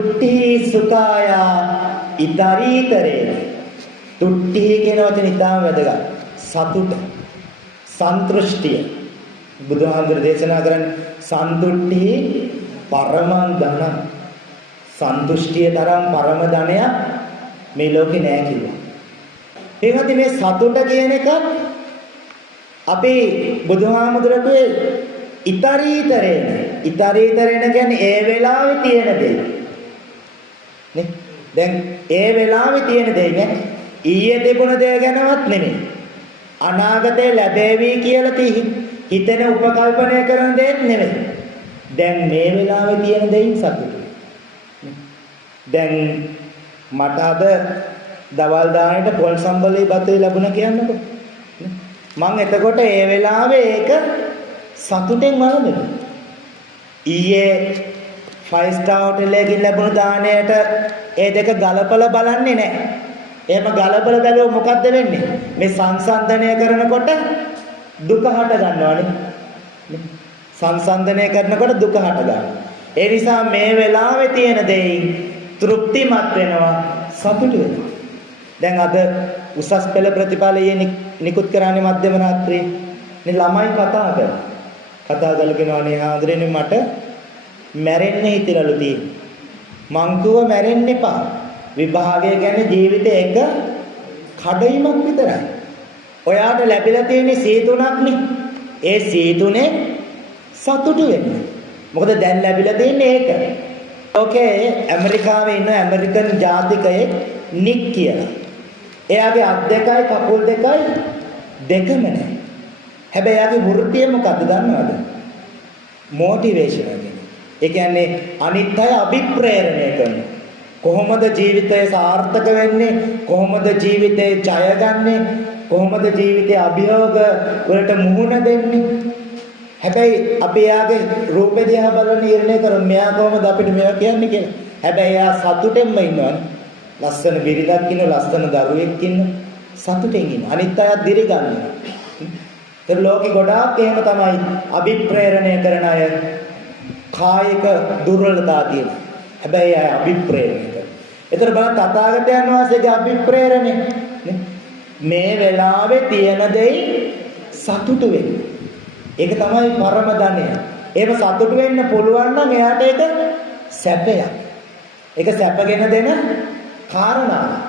තුට්ටි සුඛාය ඉතරීතරේ. තුට්ටි කියන වචනේ ඉතාම වැදගත්. සතුට, සන්තුෂ්ටිය. බුදුහාමුදුරේ දේශනා කරන්නේ සන්තුට්ටි පරමං ධන. සන්තුෂ්ටිය තරම් පරම ධනයක් මේ ලෝකේ නෑ කිව්වා. ඒකත් මේ සතුට කියන එකත් අපේ බුදුහාමුදුරේ ඉතරීතරේන. ඉතරීතරේන කියන්නේ ඒ වෙලාවේ තියෙන දේ. නේ? දැන් ඒ වෙලාවේ තියෙන දේ නේ. ඊයේ තිබුණ දේ ගැනවත් නෙමෙයි. අනාගතේ ලැබෙවි කියලා හිතෙන උපකල්පනය කරන දෙයක් නෙමෙයි. දැන් මේ වෙලාවේ තියෙන දෙයින් සතුටුයි. දැන් මට අද දවල් දාණයට පොල් සම්බලේ බතේ ලැබුණා කියන්නකො. මම එතකොට ඒ වෙලාවේ ඒක සතුටෙන් වළඳනවා. ඊයේ 5 star hotel එකකින් ලැබුණු දාණයට ඒ දෙක ගලපලා බලන්නේ නැහැ. එහෙම ගලපලා බැලුවොත් මොකද්ද වෙන්නේ? මේ සංසන්දනය කරනකොට දුක හට ගන්නවානේ. සංසන්දනය කරනකොට දුක හට ගන්නවා. ඒ නිසා මේ වෙලාවේ තියෙන දෙයින් තෘප්තිමත් වෙනවා, සතුටු වෙනවා. දැන් අද උසස් පෙළ ප්‍රතිඵලයේ නිකුත් කරන්නේ මධ්‍යම රාත්‍රියේ. මේ ළමයි කතා කරගෙනවානේ ආදරෙනේ මට මැරෙන්න හිතලලු තියෙන්නේ. මං කිව්වා මැරෙන්න එපා. විභාගය කියන්නේ ජීවිතේ එක කඩයිමක් විතරයි. ඔයාට ලැබිලා තියෙන C3ක් නේ. ඒ C3 සතුටු වෙන්න. මොකද දැන් ලැබිලා තියෙන්නේ ඒක. ඕකේ ඇමරිකාවේ ඉන්න ඇමරිකන් ජාතිකයෙක් නික් කියලා. එයාගේ අත් දෙකයි කකුල් දෙකයි දෙකම නැහැ. හැබැයි එයාගේ වෘත්තිය මොකද්ද දන්නවද? මොටිවේෂන් එක. ඒ කියන්නේ අනිත් අය අභිප්‍රේරණය කරනවා. කොහොමද ජීවිතය සාර්ථක වෙන්නේ? කොහොමද ජීවිතේ ජය ගන්නෙ? කොහොමද ජීවිතේ අභියෝග වලට මුහුණ දෙන්නේ? හැබැයි අපි යාගේ රූපේ දිහා බලන නිර්ණය කරමු මෙයා කොහොමද අපිට මේවා කියන්නේ කියලා. හැබැයි එයා සතුටෙන්ම ඉන්නවනේ. ලස්සන බිරිඳක් ඉන්න, ලස්සන දරුවෙක් ඉන්න, සතුටෙන් ඉන්න. අනිත් අයත් දිරි ගන්නවා. ඒතර ලෝකේ ගොඩාක් එහෙම තමයි අභිප්‍රේරණය කරන අය කායික දුර්වලතා තියෙන. හැබැයි අය අභිප්‍රේරණය කරනවා. ඒතර බලන්න තථාගතයන් වහන්සේගේ අභිප්‍රේරණය මේ වෙලාවේ තියෙන දෙයි සතුටු වෙන්න. ඒක තමයි පරම ධනය. ඒක සතුටු වෙන්න පුළුවන් නම් එයාට ඒක සැපයක්. ඒක සැපගෙන දෙන කාරණාවක්.